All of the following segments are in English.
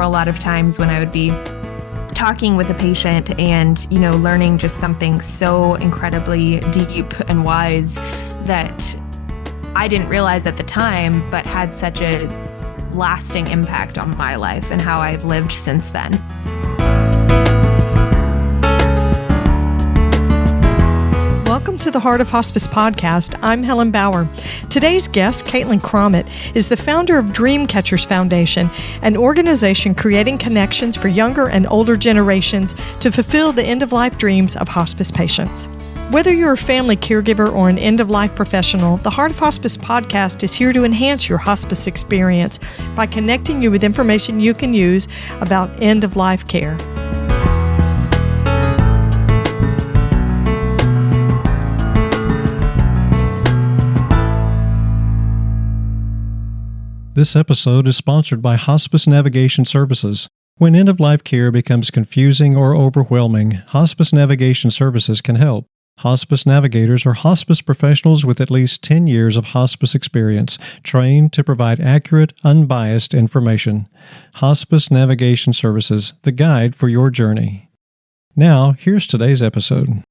were a lot of times when I would be talking with a patient and, learning just something so incredibly deep and wise that I didn't realize at the time, but had such a lasting impact on my life and how I've lived since then. Welcome to the Heart of Hospice podcast. I'm Helen Bauer. Today's guest, Crommett, is the founder of Dreamcatchers Foundation, an organization creating connections for younger and older generations to fulfill the end-of-life dreams of hospice patients. Whether you're a family caregiver or an end-of-life professional, the Heart of Hospice podcast is here to enhance your hospice experience by connecting you with information you can use about end-of-life care. This episode is sponsored by Hospice Navigation Services. When end-of-life care becomes confusing or overwhelming, Hospice Navigation Services can help. Hospice navigators are hospice professionals with at least 10 years of hospice experience, trained to provide accurate, unbiased information. Hospice Navigation Services, the guide for your journey. Now, here's today's episode.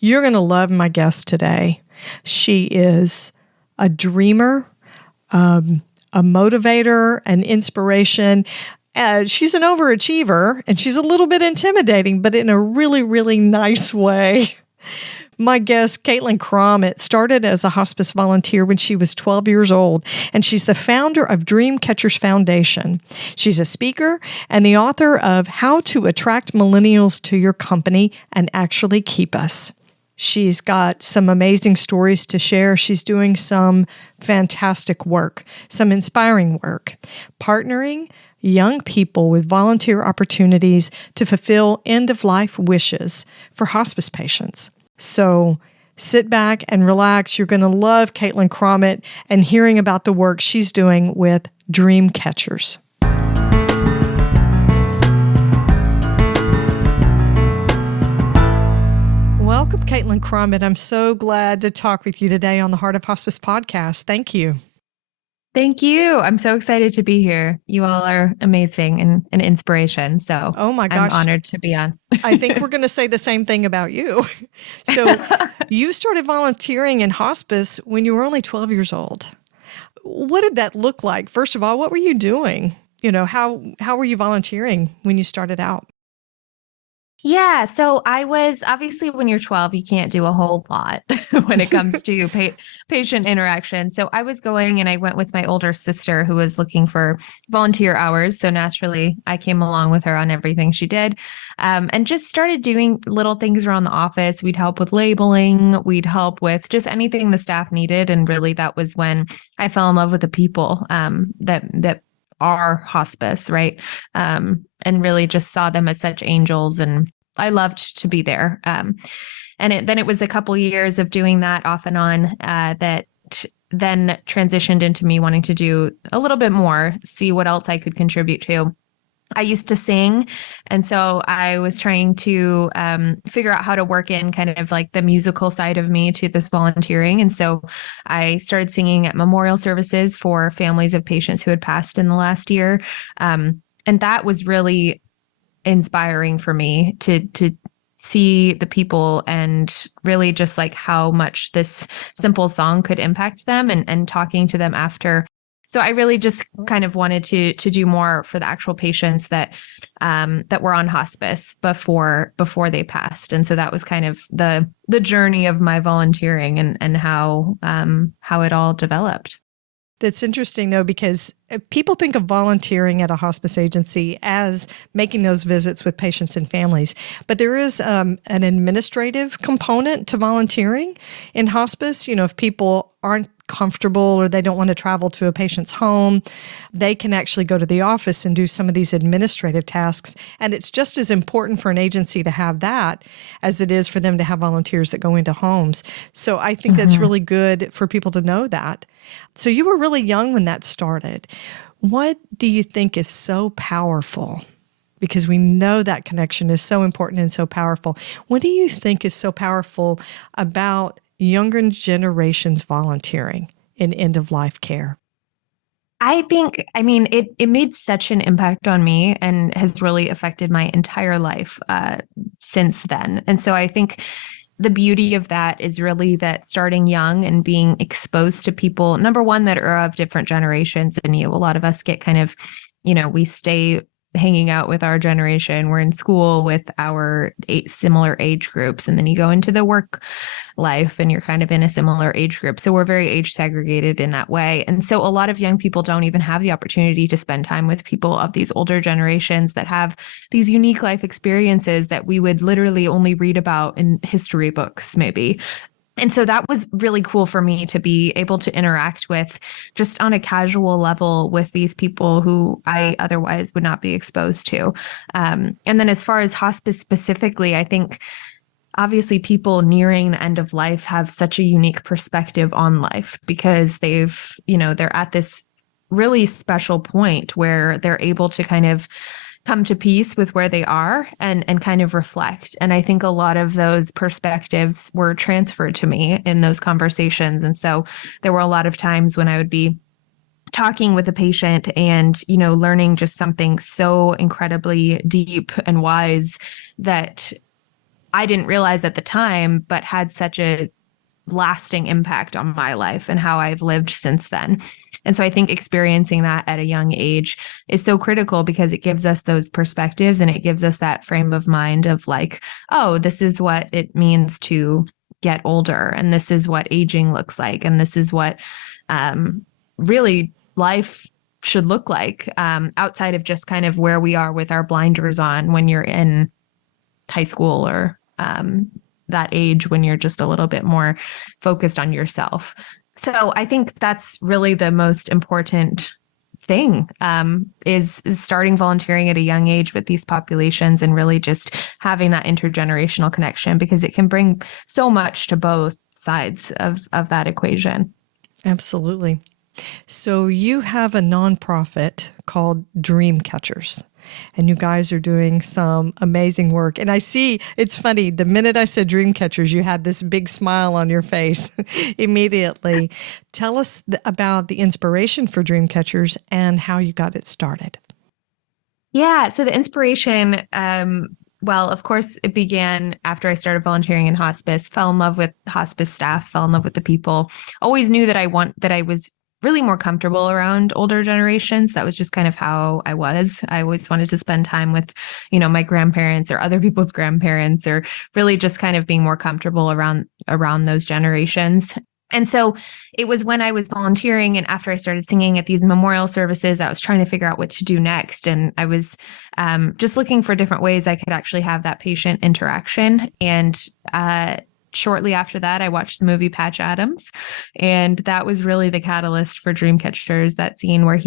You're going to love my guest today. She is a dreamer, a motivator, an inspiration. She's an overachiever, and she's a little bit intimidating, but in a really, really nice way. My guest, Helen Crommett, started as a hospice volunteer when she was 12 years old, and she's the founder of Dreamcatchers Foundation. She's a speaker and the author of How to Attract Millennials to Your Company and Actually Keep Us. She's got some amazing stories to share. She's doing some fantastic work, some inspiring work, partnering young people with volunteer opportunities to fulfill end-of-life wishes for hospice patients. So sit back and relax. You're going to love Helen Crommett and hearing about the work she's doing with Dreamcatchers. Welcome, Helen Crommett. I'm so glad to talk with you today on the Heart of Hospice podcast. Thank you. Thank you. I'm so excited to be here. You all are amazing and an inspiration. So oh my gosh, I'm honored to be on. I think we're going to say the same thing about you. So you started volunteering in hospice when you were only 12 years old. What did that look like? First of all, what were you doing? How were you volunteering when you started out? Yeah. So I was obviously when you're 12, you can't do a whole lot when it comes to patient interaction. So I was going and I went with my older sister who was looking for volunteer hours. So naturally I came along with her on everything she did and just started doing little things around the office. We'd help with labeling. We'd help with just anything the staff needed. And really that was when I fell in love with the people that are hospice, right? And really just saw them as such angels. And I loved to be there. And then it was a couple years of doing that off and on that then transitioned into me wanting to do a little bit more, see what else I could contribute to. I used to sing. And so I was trying to figure out how to work in kind of like the musical side of me to this volunteering. And so I started singing at memorial services for families of patients who had passed in the last year. And that was really inspiring for me to see the people and really just like how much this simple song could impact them and talking to them after. So I really just kind of wanted to do more for the actual patients that were on hospice before they passed. And so that was kind of the journey of my volunteering and how it all developed. That's interesting, though, because people think of volunteering at a hospice agency as making those visits with patients and families. But there is an administrative component to volunteering in hospice. If people aren't comfortable or they don't want to travel to a patient's home, they can actually go to the office and do some of these administrative tasks. And it's just as important for an agency to have that as it is for them to have volunteers that go into homes. So I think that's really good for people to know that. So you were really young when that started. What do you think is so powerful? Because we know that connection is so important and so powerful. What do you think is so powerful about younger generations volunteering in end-of-life care? I think, I mean, it made such an impact on me and has really affected my entire life since then. And so I think the beauty of that is really that starting young and being exposed to people, number one, that are of different generations than you. A lot of us get kind of, we stay hanging out with our generation. We're in school with our similar age groups, and then you go into the work life and you're kind of in a similar age group. So we're very age segregated in that way. And so a lot of young people don't even have the opportunity to spend time with people of these older generations that have these unique life experiences that we would literally only read about in history books, maybe. And so that was really cool for me to be able to interact with just on a casual level with these people who I otherwise would not be exposed to. And then as far as hospice specifically, I think obviously people nearing the end of life have such a unique perspective on life because they're at this really special point where they're able to kind of come to peace with where they are and kind of reflect. And I think a lot of those perspectives were transferred to me in those conversations. And so there were a lot of times when I would be talking with a patient and, learning just something so incredibly deep and wise that I didn't realize at the time, but had such a lasting impact on my life and how I've lived since then. And so I think experiencing that at a young age is so critical because it gives us those perspectives and it gives us that frame of mind of like, oh, this is what it means to get older. And this is what aging looks like. And this is what really life should look like outside of just kind of where we are with our blinders on when you're in high school or that age when you're just a little bit more focused on yourself. So I think that's really the most important thing is starting volunteering at a young age with these populations and really just having that intergenerational connection because it can bring so much to both sides of that equation. Absolutely. So you have a nonprofit called Dream Catchers. And you guys are doing some amazing work. And I see, it's funny, the minute I said dream catchers, you had this big smile on your face immediately. Tell us about the inspiration for Dream Catchers and how you got it started. Yeah, so the inspiration, well, of course, it began after I started volunteering in hospice, fell in love with hospice staff, fell in love with the people, always knew that I was really more comfortable around older generations. That was just kind of how I was. I always wanted to spend time with, my grandparents or other people's grandparents, or really just kind of being more comfortable around those generations. And so it was when I was volunteering and after I started singing at these memorial services, I was trying to figure out what to do next. And I was just looking for different ways I could actually have that patient interaction. And shortly after that, I watched the movie Patch Adams, and that was really the catalyst for Dreamcatchers, that scene where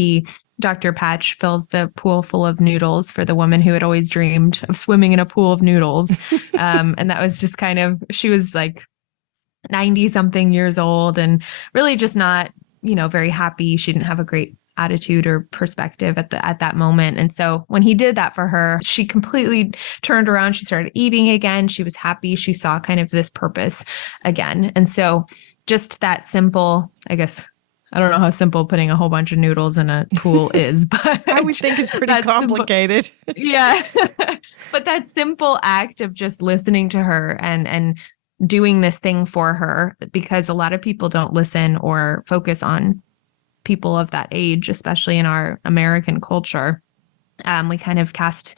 Dr. Patch fills the pool full of noodles for the woman who had always dreamed of swimming in a pool of noodles. And that was just kind of, she was like 90 something years old and really just not, very happy. She didn't have a great attitude or perspective at that moment. And so when he did that for her, she completely turned around. She started eating again. She was happy. She saw kind of this purpose again. And so just that simple, I guess, I don't know how simple putting a whole bunch of noodles in a pool is, but I would think it's pretty complicated. Yeah. But that simple act of just listening to her and doing this thing for her, because a lot of people don't listen or focus on people of that age, especially in our American culture. We kind of cast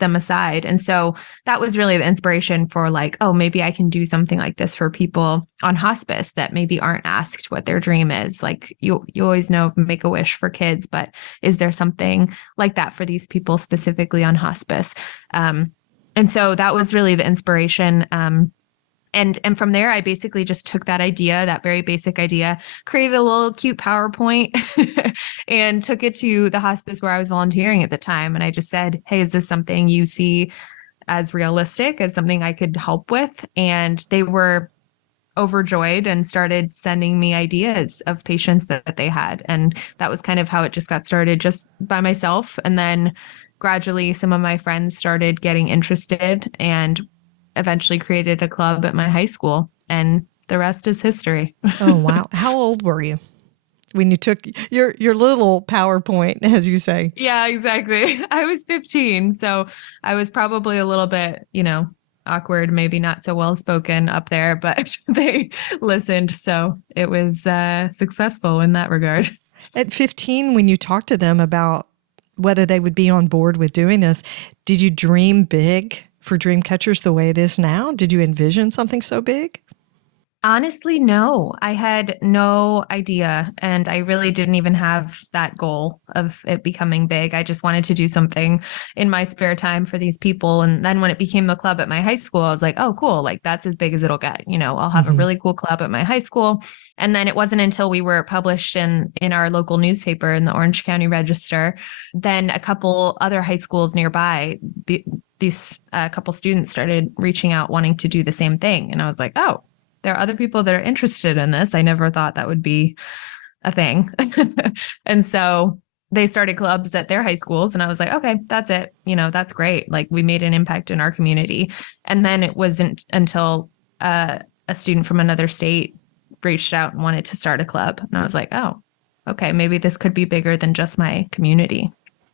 them aside. And so that was really the inspiration for like, oh, maybe I can do something like this for people on hospice that maybe aren't asked what their dream is. Like you always know, make a wish for kids, but is there something like that for these people specifically on hospice? And so that was really the inspiration. And from there, I basically just took that idea, that very basic idea, created a little cute PowerPoint and took it to the hospice where I was volunteering at the time. And I just said, hey, is this something you see as realistic, as something I could help with? And they were overjoyed and started sending me ideas of patients that they had. And that was kind of how it just got started, just by myself. And then gradually some of my friends started getting interested and eventually created a club at my high school, and the rest is history. Oh, wow. How old were you when you took your little PowerPoint, as you say. Yeah, exactly. I was 15, so I was probably a little bit, awkward, maybe not so well spoken up there, but they listened. So it was successful in that regard. At 15, when you talked to them about whether they would be on board with doing this, did you dream big for Dreamcatchers the way it is now? Did you envision something so big? Honestly, no, I had no idea. And I really didn't even have that goal of it becoming big. I just wanted to do something in my spare time for these people. And then when it became a club at my high school, I was like, oh, cool. Like that's as big as it'll get. I'll have a really cool club at my high school. And then it wasn't until we were published in our local newspaper in the Orange County Register, then a couple other high schools nearby, these couple students started reaching out wanting to do the same thing. And I was like, oh, there are other people that are interested in this. I never thought that would be a thing. And so they started clubs at their high schools. And I was like, okay, that's it. That's great. Like we made an impact in our community. And then it wasn't until a student from another state reached out and wanted to start a club. And I was like, oh, okay, maybe this could be bigger than just my community.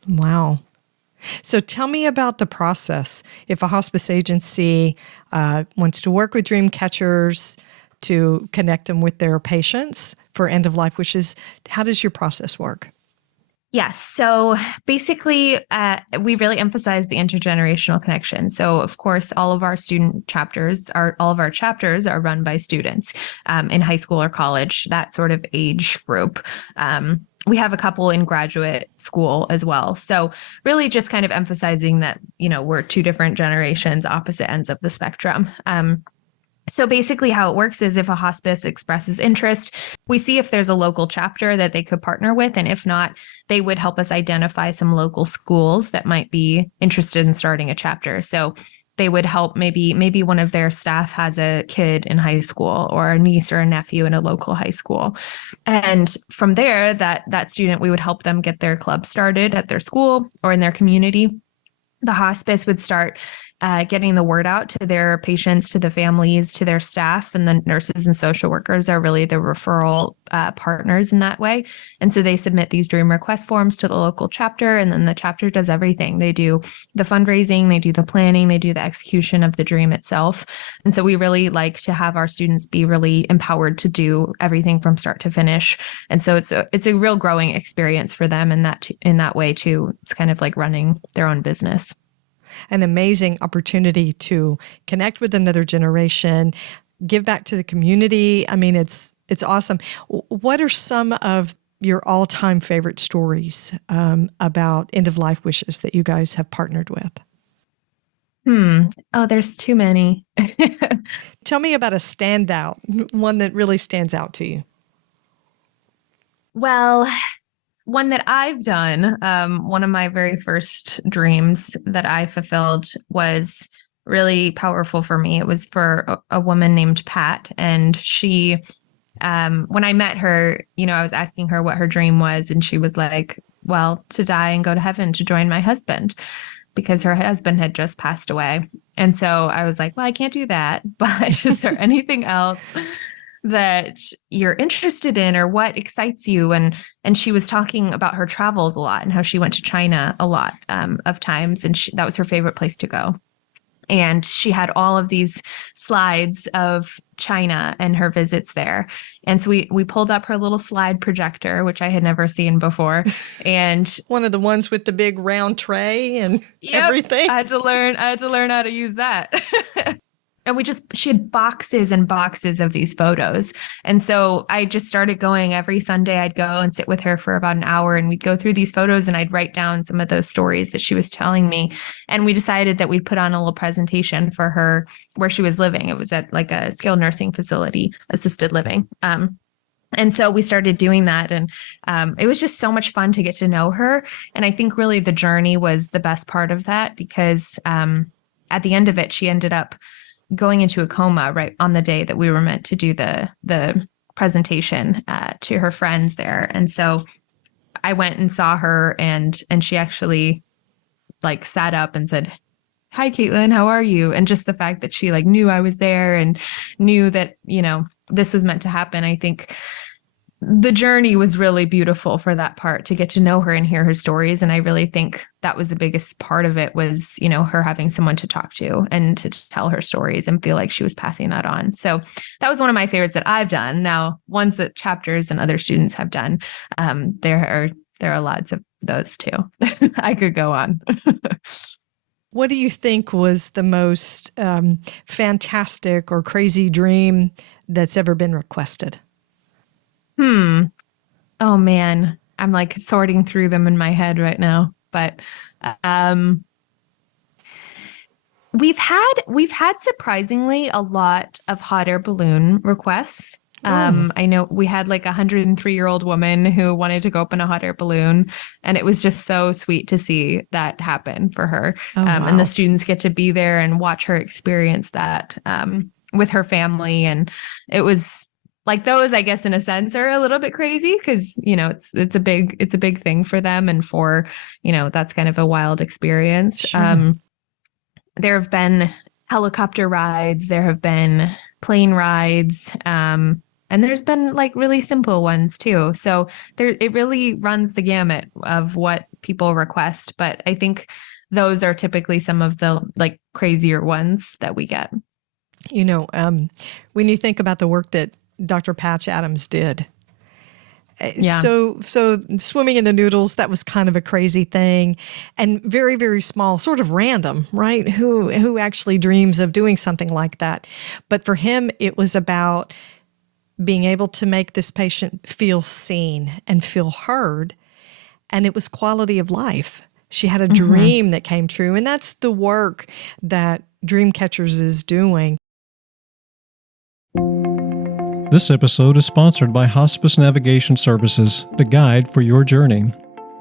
Wow. So tell me about the process. If a hospice agency wants to work with Dreamcatchers to connect them with their patients for end-of-life wishes, how does your process work? Yes. So basically, we really emphasize the intergenerational connection. So of course, all of our chapters are run by students in high school or college, that sort of age group. We have a couple in graduate school as well. So really just kind of emphasizing that, we're two different generations, opposite ends of the spectrum. So basically how it works is if a hospice expresses interest, we see if there's a local chapter that they could partner with. And if not, they would help us identify some local schools that might be interested in starting a chapter. So they would help maybe one of their staff has a kid in high school or a niece or a nephew in a local high school. And from there, that student, we would help them get their club started at their school or in their community. The hospice would start getting the word out to their patients, to the families, to their staff, and the nurses and social workers are really the referral partners in that way. And so they submit these dream request forms to the local chapter, and then the chapter does everything. They do the fundraising, they do the planning, they do the execution of the dream itself. And so we really like to have our students be really empowered to do everything from start to finish. And so it's a real growing experience for them in that way too. It's kind of like running their own business. An amazing opportunity to connect with another generation, give back to the community. I mean, it's awesome. What are some of your all-time favorite stories about end-of-life wishes that you guys have partnered with? Oh, there's too many. Tell me about a standout, one that really stands out to you. Well, one that I've done, one of my very first dreams that I fulfilled was really powerful for me. It was for a woman named Pat. And she, when I met her, I was asking her what her dream was. And she was like, well, to die and go to heaven to join my husband, because her husband had just passed away. And so I was like, well, I can't do that. But is there anything else that you're interested in or what excites you? And she was talking about her travels a lot and how she went to China a lot of times. And that was her favorite place to go. And she had all of these slides of China and her visits there. And so we pulled up her little slide projector, which I had never seen before. And one of the ones with the big round tray and everything. I had to learn how to use that. And she had boxes and boxes of these photos. And so I just started going every Sunday. I'd go and sit with her for about an hour and we'd go through these photos and I'd write down some of those stories that she was telling me. And we decided that we'd put on a little presentation for her where she was living. It was at like a skilled nursing facility, assisted living. And so we started doing that. And it was just so much fun to get to know her. And I think really the journey was the best part of that because at the end of it, she ended up going into a coma right on the day that we were meant to do the presentation to her friends there. And so I went and saw her and she actually like sat up and said, "Hi, Caitlin, how are you?" And just the fact that she like knew I was there and knew that, this was meant to happen, I think the journey was really beautiful for that part, to get to know her and hear her stories. And I really think that was the biggest part of it, was, her having someone to talk to and to tell her stories and feel like she was passing that on. So that was one of my favorites that I've done. Now, ones that chapters and other students have done, there are lots of those too. I could go on. What do you think was the most fantastic or crazy dream that's ever been requested? Oh man, I'm like sorting through them in my head right now. But we've had surprisingly a lot of hot air balloon requests. I know we had like a 103-year-old woman who wanted to go up in a hot air balloon, and it was just so sweet to see that happen for her. Wow. And the students get to be there and watch her experience that with her family. And it was like, those, I guess, in a sense, are a little bit crazy, because, it's a big thing for them. And for, that's kind of a wild experience. Sure. There have been helicopter rides, there have been plane rides, and there's been like really simple ones too. So it really runs the gamut of what people request. But I think those are typically some of the like crazier ones that we get. When you think about the work that Dr. Patch Adams did, Yeah. So swimming in the noodles, that was kind of a crazy thing, and very, very small, sort of random, right? Who actually dreams of doing something like that? But for him, it was about being able to make this patient feel seen and feel heard, and it was quality of life. She had a dream that came true, and that's the work that Dream Catchers is doing. This episode is sponsored by Hospice Navigation Services, the guide for your journey.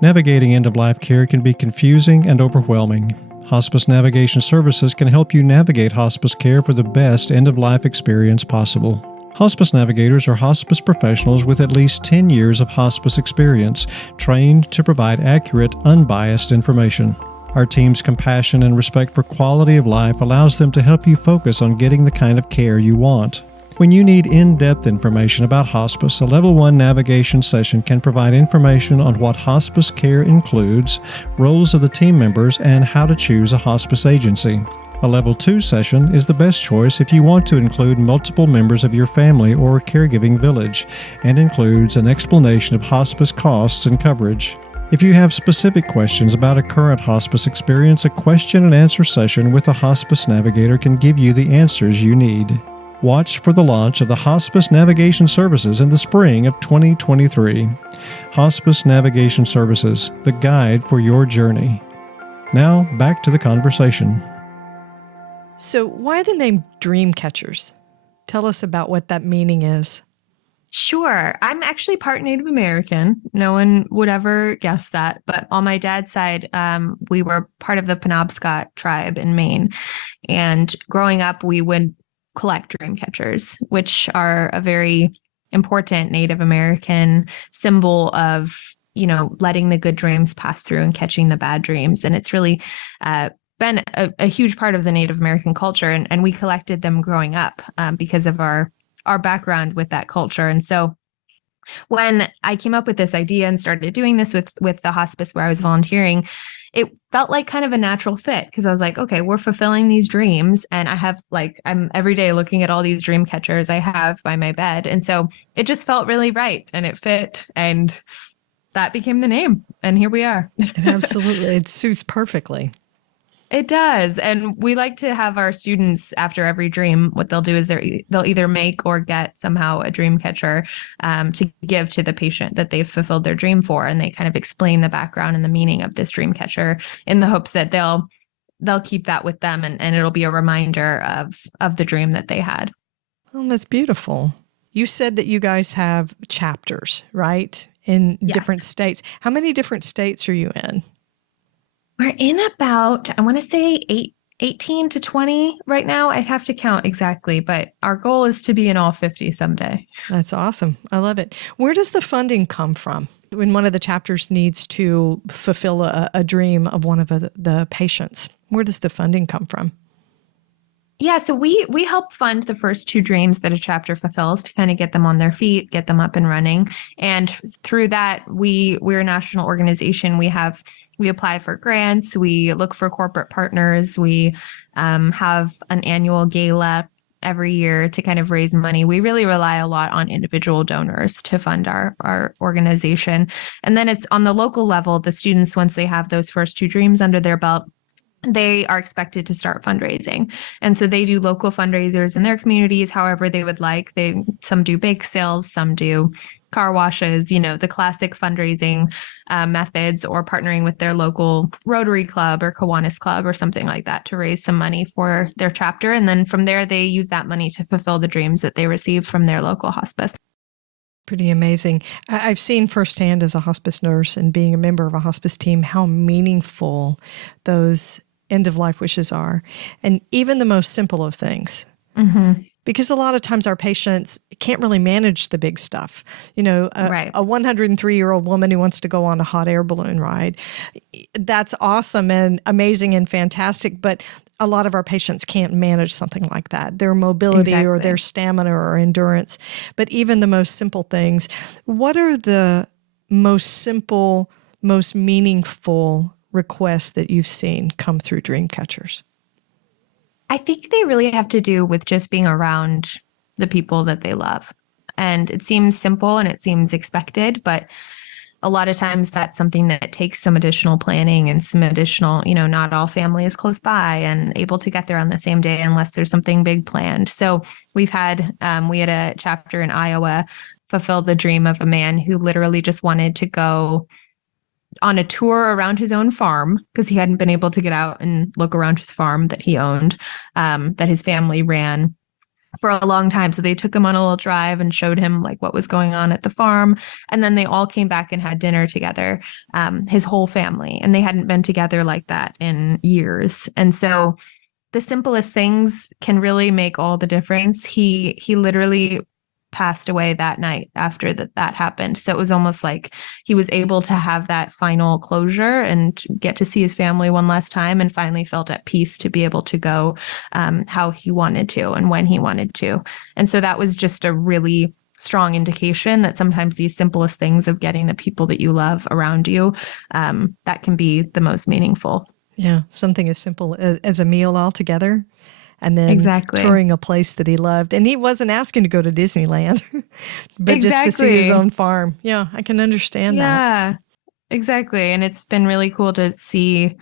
Navigating end-of-life care can be confusing and overwhelming. Hospice Navigation Services can help you navigate hospice care for the best end-of-life experience possible. Hospice navigators are hospice professionals with at least 10 years of hospice experience, trained to provide accurate, unbiased information. Our team's compassion and respect for quality of life allows them to help you focus on getting the kind of care you want. When you need in-depth information about hospice, a Level 1 navigation session can provide information on what hospice care includes, roles of the team members, and how to choose a hospice agency. A Level 2 session is the best choice if you want to include multiple members of your family or caregiving village, and includes an explanation of hospice costs and coverage. If you have specific questions about a current hospice experience, a question and answer session with a hospice navigator can give you the answers you need. Watch for the launch of the Hospice Navigation Services in the spring of 2023. Hospice Navigation Services, the guide for your journey. Now, back to the conversation. So why the name Dream Catchers? Tell us about what that meaning is. Sure. I'm actually part Native American. No one would ever guess that. But on my dad's side, we were part of the Penobscot tribe in Maine. And growing up, we would collect dream catchers, which are a very important Native American symbol of, letting the good dreams pass through and catching the bad dreams. And it's really been a huge part of the Native American culture. And we collected them growing up because of our background with that culture. And so when I came up with this idea and started doing this with the hospice where I was volunteering, it felt like kind of a natural fit, because I was like, okay, we're fulfilling these dreams. And I'm every day looking at all these dream catchers I have by my bed. And so it just felt really right, and it fit, and that became the name. And here we are. Absolutely. It suits perfectly. It does. And we like to have our students, after every dream, what they'll do is they'll either make or get somehow a dream catcher to give to the patient that they've fulfilled their dream for. And they kind of explain the background and the meaning of this dream catcher in the hopes that they'll keep that with them, and it'll be a reminder of the dream that they had. Oh, that's beautiful. You said that you guys have chapters, right? In different states. How many different states are you in? We're in about, I want to say 18 to 20 right now. I'd have to count exactly, but our goal is to be in all 50 someday. That's awesome. I love it. Where does the funding come from when one of the chapters needs to fulfill a dream of one of the patients? Where does the funding come from? Yeah, so we help fund the first two dreams that a chapter fulfills to kind of get them on their feet, get them up and running. And through that, we're a national organization. We apply for grants, we look for corporate partners, we have an annual gala every year to kind of raise money. We really rely a lot on individual donors to fund our organization. And then it's on the local level, the students, once they have those first two dreams under their belt, they are expected to start fundraising. And so they do local fundraisers in their communities, however they would like. Some do bake sales, some do car washes, the classic fundraising methods, or partnering with their local Rotary Club or Kiwanis Club or something like that to raise some money for their chapter. And then from there, they use that money to fulfill the dreams that they receive from their local hospice. Pretty amazing. I've seen firsthand as a hospice nurse and being a member of a hospice team how meaningful those end-of-life wishes are, and even the most simple of things. Mm-hmm. Because a lot of times our patients can't really manage the big stuff. Right. A 103-year-old woman who wants to go on a hot air balloon ride, that's awesome and amazing and fantastic, but a lot of our patients can't manage something like that, their mobility or their stamina or endurance. But even the most simple things, what are the most simple, most meaningful requests that you've seen come through Dreamcatchers? I think they really have to do with just being around the people that they love. And it seems simple and it seems expected, but a lot of times that's something that takes some additional planning and some additional, not all family is close by and able to get there on the same day unless there's something big planned. So we had a chapter in Iowa fulfill the dream of a man who literally just wanted to go on a tour around his own farm because he hadn't been able to get out and look around his farm that he owned, that his family ran for a long time. So they took him on a little drive and showed him like what was going on at the farm. And then they all came back and had dinner together, his whole family. And they hadn't been together like that in years. And so the simplest things can really make all the difference. He literally passed away that night after that happened. So it was almost like he was able to have that final closure and get to see his family one last time, and finally felt at peace to be able to go how he wanted to and when he wanted to. And so that was just a really strong indication that sometimes these simplest things of getting the people that you love around you, that can be the most meaningful. Yeah, something as simple as a meal all together. And then touring a place that he loved. And he wasn't asking to go to Disneyland, but just to see his own farm. Yeah, I can understand that. Yeah, exactly. And it's been really cool to see.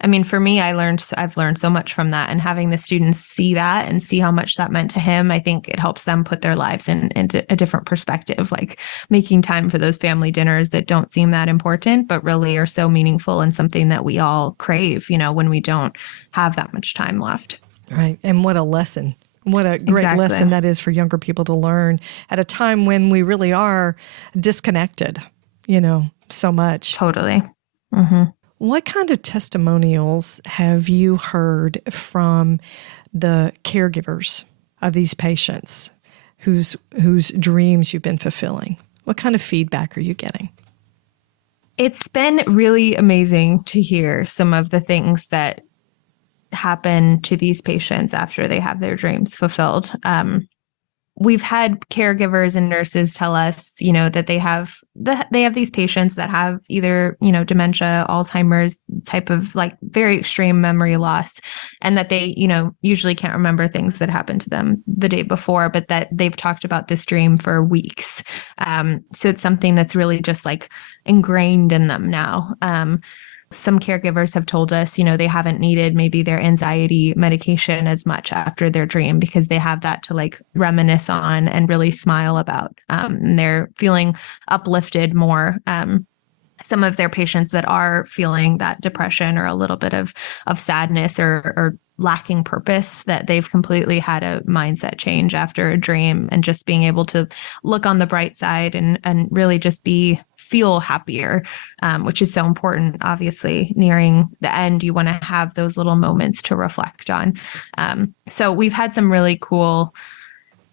I mean, for me, I've learned so much from that, and having the students see that and see how much that meant to him, I think it helps them put their lives into a different perspective, like making time for those family dinners that don't seem that important, but really are so meaningful and something that we all crave, when we don't have that much time left. Right. And what a lesson. What a great lesson that is for younger people to learn at a time when we really are disconnected, so much. Totally. Mm-hmm. What kind of testimonials have you heard from the caregivers of these patients whose dreams you've been fulfilling? What kind of feedback are you getting? It's been really amazing to hear some of the things that happen to these patients after they have their dreams fulfilled. We've had caregivers and nurses tell us, that they have these patients that have either, dementia, Alzheimer's, type of like very extreme memory loss, and that they, usually can't remember things that happened to them the day before, but that they've talked about this dream for weeks. So it's something that's really just like ingrained in them now. Some caregivers have told us, they haven't needed maybe their anxiety medication as much after their dream because they have that to like reminisce on and really smile about. And they're feeling uplifted more. Some of their patients that are feeling that depression or a little bit of sadness or lacking purpose, that they've completely had a mindset change after a dream, and just being able to look on the bright side and really just feel happier, which is so important. Obviously, nearing the end, you want to have those little moments to reflect on. So we've had some really cool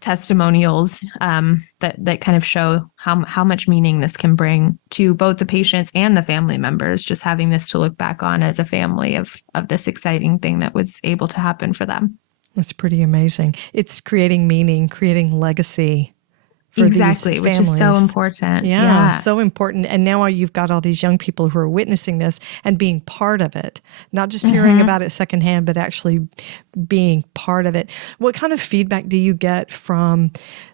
testimonials that kind of show how much meaning this can bring to both the patients and the family members, just having this to look back on as a family of this exciting thing that was able to happen for them. That's pretty amazing. It's creating meaning, creating legacy for Exactly, these which families. is so important. Yeah, so important. And now you've got all these young people who are witnessing this and being part of it, not just hearing about it secondhand, but actually being part of it. What kind of feedback do you get from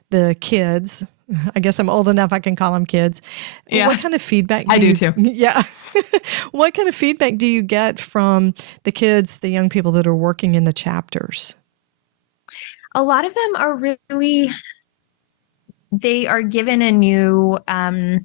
the kids? I guess I'm old enough I can call them kids. Yeah. What kind of feedback do I do too. Yeah. What kind of feedback do you get from the kids, the young people that are working in the chapters? A lot of them are really, they are given a new, I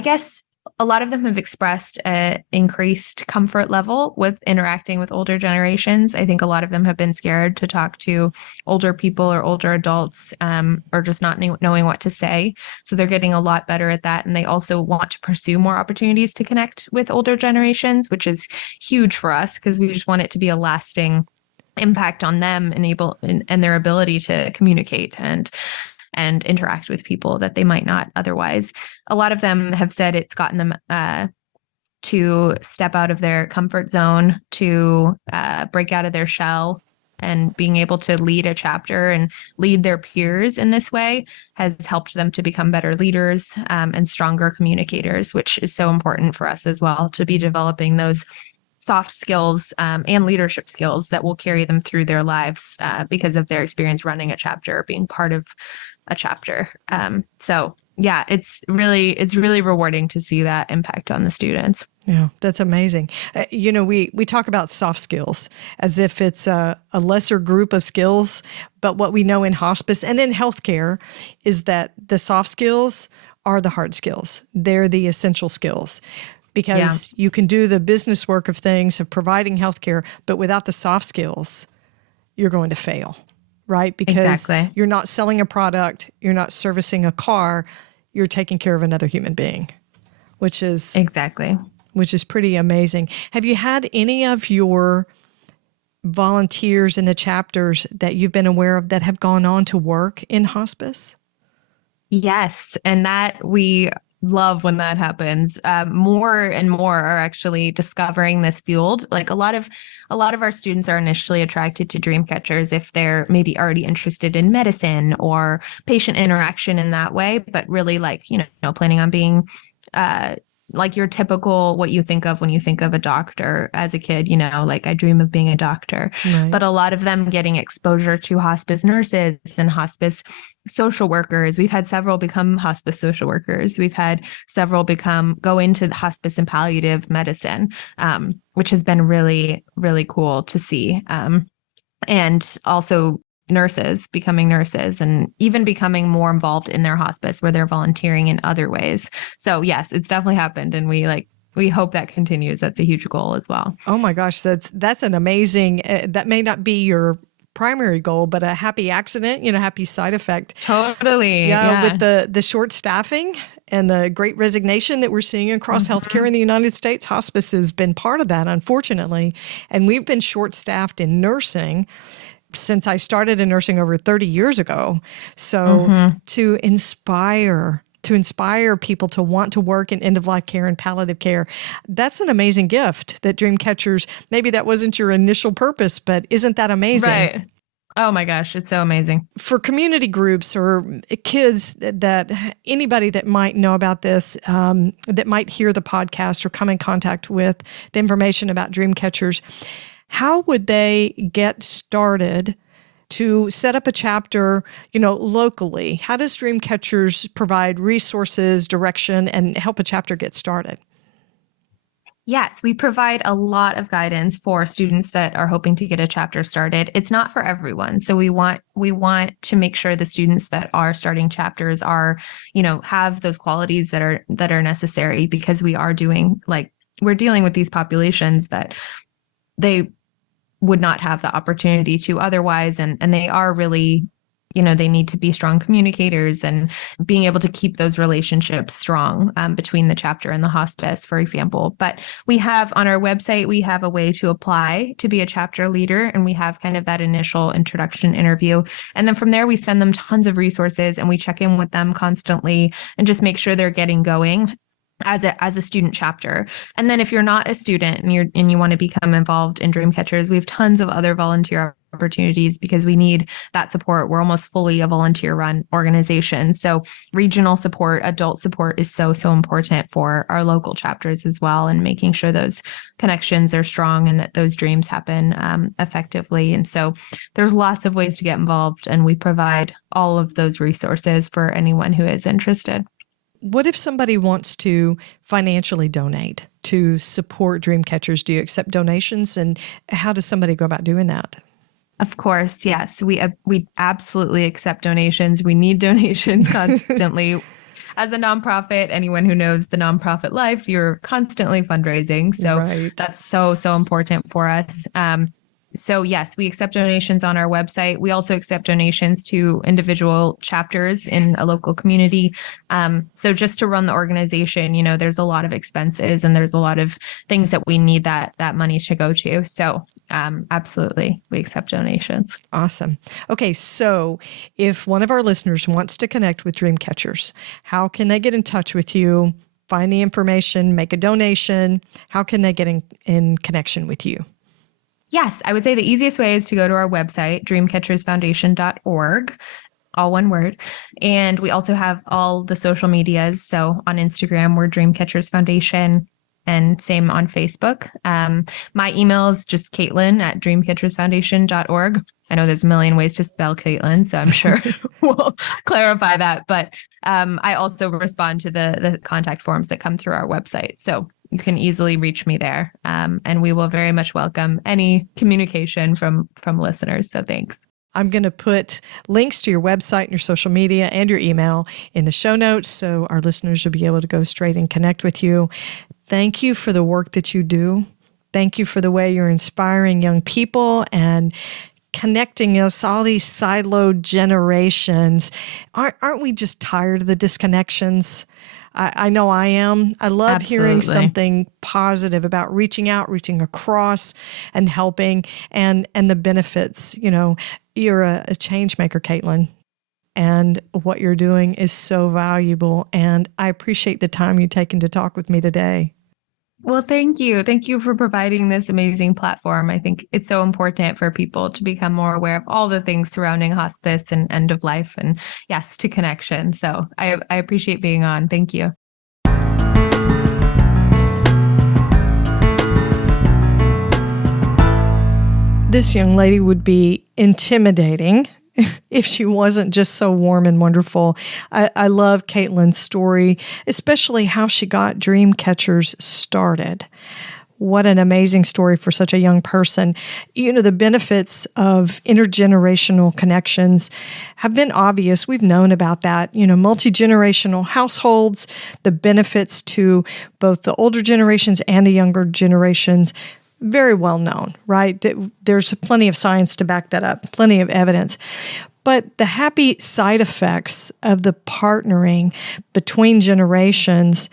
guess a lot of them have expressed an increased comfort level with interacting with older generations. I think a lot of them have been scared to talk to older people or older adults, or just not knowing what to say. So they're getting a lot better at that. And they also want to pursue more opportunities to connect with older generations, which is huge for us because we just want it to be a lasting impact on them and their ability to communicate and interact with people that they might not otherwise. A lot of them have said it's gotten them to step out of their comfort zone, to break out of their shell, and being able to lead a chapter and lead their peers in this way has helped them to become better leaders and stronger communicators, which is so important for us as well, to be developing those soft skills and leadership skills that will carry them through their lives because of their experience running a chapter, being part of a chapter. So yeah, it's really rewarding to see that impact on the students. Yeah, that's amazing. We talk about soft skills as if it's a lesser group of skills, but what we know in hospice and in healthcare is that the soft skills are the hard skills. They're the essential skills. Because you can do the business work of things, of providing healthcare, but without the soft skills, you're going to fail, right? Because you're not selling a product, you're not servicing a car, you're taking care of another human being, which is pretty amazing. Have you had any of your volunteers in the chapters that you've been aware of that have gone on to work in hospice? Yes, and that we love when that happens. More and more are actually discovering this field. Like a lot of our students are initially attracted to dream catchers if they're maybe already interested in medicine or patient interaction in that way, but really planning on being like your typical, what you think of when you think of a doctor as a kid, like I dream of being a doctor. Right. But a lot of them getting exposure to hospice nurses and hospice social workers. We've had several become hospice social workers. We've had several go into the hospice and palliative medicine, which has been really, really cool to see. And also becoming nurses and even becoming more involved in their hospice where they're volunteering in other ways. So yes, it's definitely happened. And we hope that continues. That's a huge goal as well. Oh my gosh, that's an amazing, that may not be your primary goal, but a happy accident, happy side effect. Totally. Yeah. With the short staffing and the great resignation that we're seeing across healthcare in the United States, hospice has been part of that, unfortunately. And we've been short-staffed in nursing since I started in nursing over 30 years ago. So to inspire people to want to work in end-of-life care and palliative care, that's an amazing gift that Dreamcatchers, maybe that wasn't your initial purpose, but isn't that amazing? Right. Oh my gosh, it's so amazing. For community groups or kids that anybody that might know about this, that might hear the podcast or come in contact with the information about Dreamcatchers, how would they get started to set up a chapter, locally? How does Dreamcatchers provide resources, direction, and help a chapter get started? Yes, we provide a lot of guidance for students that are hoping to get a chapter started. It's not for everyone. So we want to make sure the students that are starting chapters are, have those qualities that are necessary, because we're dealing with these populations that they would not have the opportunity to otherwise. And they are really, they need to be strong communicators and being able to keep those relationships strong between the chapter and the hospice, for example. But we have on our website, we have a way to apply to be a chapter leader. And we have kind of that initial introduction interview. And then from there, we send them tons of resources and we check in with them constantly and just make sure they're getting going as a student chapter. And then if you're not a student and you want to become involved in Dreamcatchers, we have tons of other volunteer opportunities because we need that support. We're almost fully a volunteer-run organization. So regional support, adult support is so important for our local chapters as well, and making sure those connections are strong and that those dreams happen effectively. And so there's lots of ways to get involved, and we provide all of those resources for anyone who is interested. What if somebody wants to financially donate to support Dreamcatchers? Do you accept donations, and how does somebody go about doing that? Of course, yes. We absolutely accept donations. We need donations constantly. As a nonprofit, anyone who knows the nonprofit life, you're constantly fundraising. So that's so important for us. So yes, we accept donations on our website. We also accept donations to individual chapters in a local community. So just to run the organization, there's a lot of expenses and there's a lot of things that we need that money to go to. So absolutely, we accept donations. Awesome. Okay, so if one of our listeners wants to connect with Dreamcatchers, how can they get in touch with you, find the information, make a donation? How can they get in connection with you? Yes, I would say the easiest way is to go to our website, dreamcatchersfoundation.org, all one word. And we also have all the social medias. So on Instagram, we're Dreamcatchers Foundation, and same on Facebook. My email is just Caitlin@dreamcatchersfoundation.org. I know there's a million ways to spell Caitlin, so I'm sure we'll clarify that. But I also respond to the contact forms that come through our website. So you can easily reach me there. And we will very much welcome any communication from listeners. So thanks. I'm going to put links to your website and your social media and your email in the show notes, so our listeners will be able to go straight and connect with you. Thank you for the work that you do. Thank you for the way you're inspiring young people and connecting us, all these siloed generations. Aren't we just tired of the disconnections? I know I am. I love hearing something positive about reaching out, reaching across, and helping, and the benefits. You're a change maker, Caitlin, and what you're doing is so valuable. And I appreciate the time you've taken to talk with me today. Well, thank you. Thank you for providing this amazing platform. I think it's so important for people to become more aware of all the things surrounding hospice and end of life, and yes, to connection. So I appreciate being on. Thank you. This young lady would be intimidating if she wasn't just so warm and wonderful. I love Caitlin's story, especially how she got Dreamcatchers started. What an amazing story for such a young person. The benefits of intergenerational connections have been obvious. We've known about that. Multi-generational households, the benefits to both the older generations and the younger generations, very well known, right? There's plenty of science to back that up, plenty of evidence. But the happy side effects of the partnering between generations,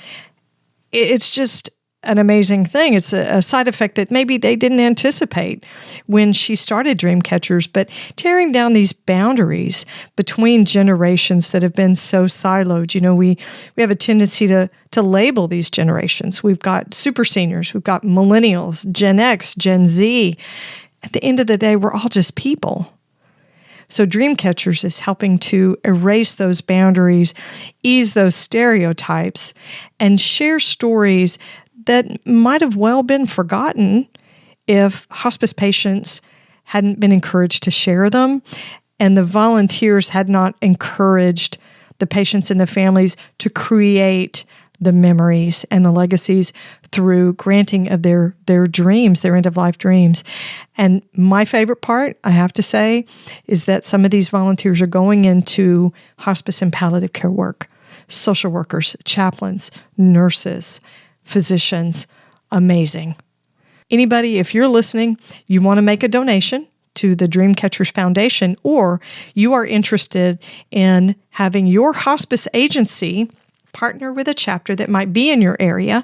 it's just an amazing thing. It's a side effect that maybe they didn't anticipate when she started Dreamcatchers, but tearing down these boundaries between generations that have been so siloed. We have a tendency to label these generations. We've got super seniors, we've got millennials, Gen X, Gen Z. At the end of the day, we're all just people. So Dreamcatchers is helping to erase those boundaries, ease those stereotypes, and share stories that might have well been forgotten if hospice patients hadn't been encouraged to share them, and the volunteers had not encouraged the patients and the families to create the memories and the legacies through granting of their dreams, their end-of-life dreams. And my favorite part, I have to say, is that some of these volunteers are going into hospice and palliative care work, social workers, chaplains, nurses, physicians. Amazing. Anybody, if you're listening, you want to make a donation to the Dreamcatchers Foundation, or you are interested in having your hospice agency partner with a chapter that might be in your area,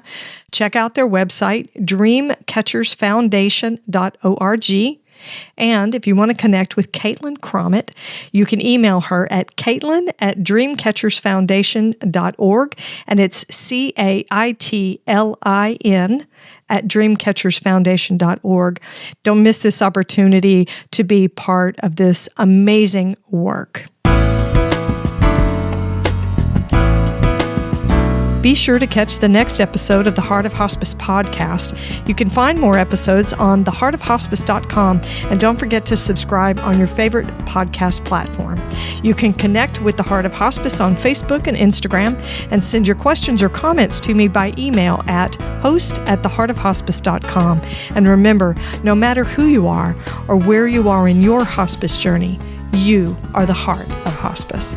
check out their website, dreamcatchersfoundation.org. And if you want to connect with Caitlin Crommett, you can email her at caitlin@dreamcatchersfoundation.org, and it's CAITLIN at dreamcatchersfoundation.org. Don't miss this opportunity to be part of this amazing work. Be sure to catch the next episode of the Heart of Hospice podcast. You can find more episodes on theheartofhospice.com, and don't forget to subscribe on your favorite podcast platform. You can connect with the Heart of Hospice on Facebook and Instagram, and send your questions or comments to me by email at host@theheartofhospice.com. And remember, no matter who you are or where you are in your hospice journey, you are the heart of hospice.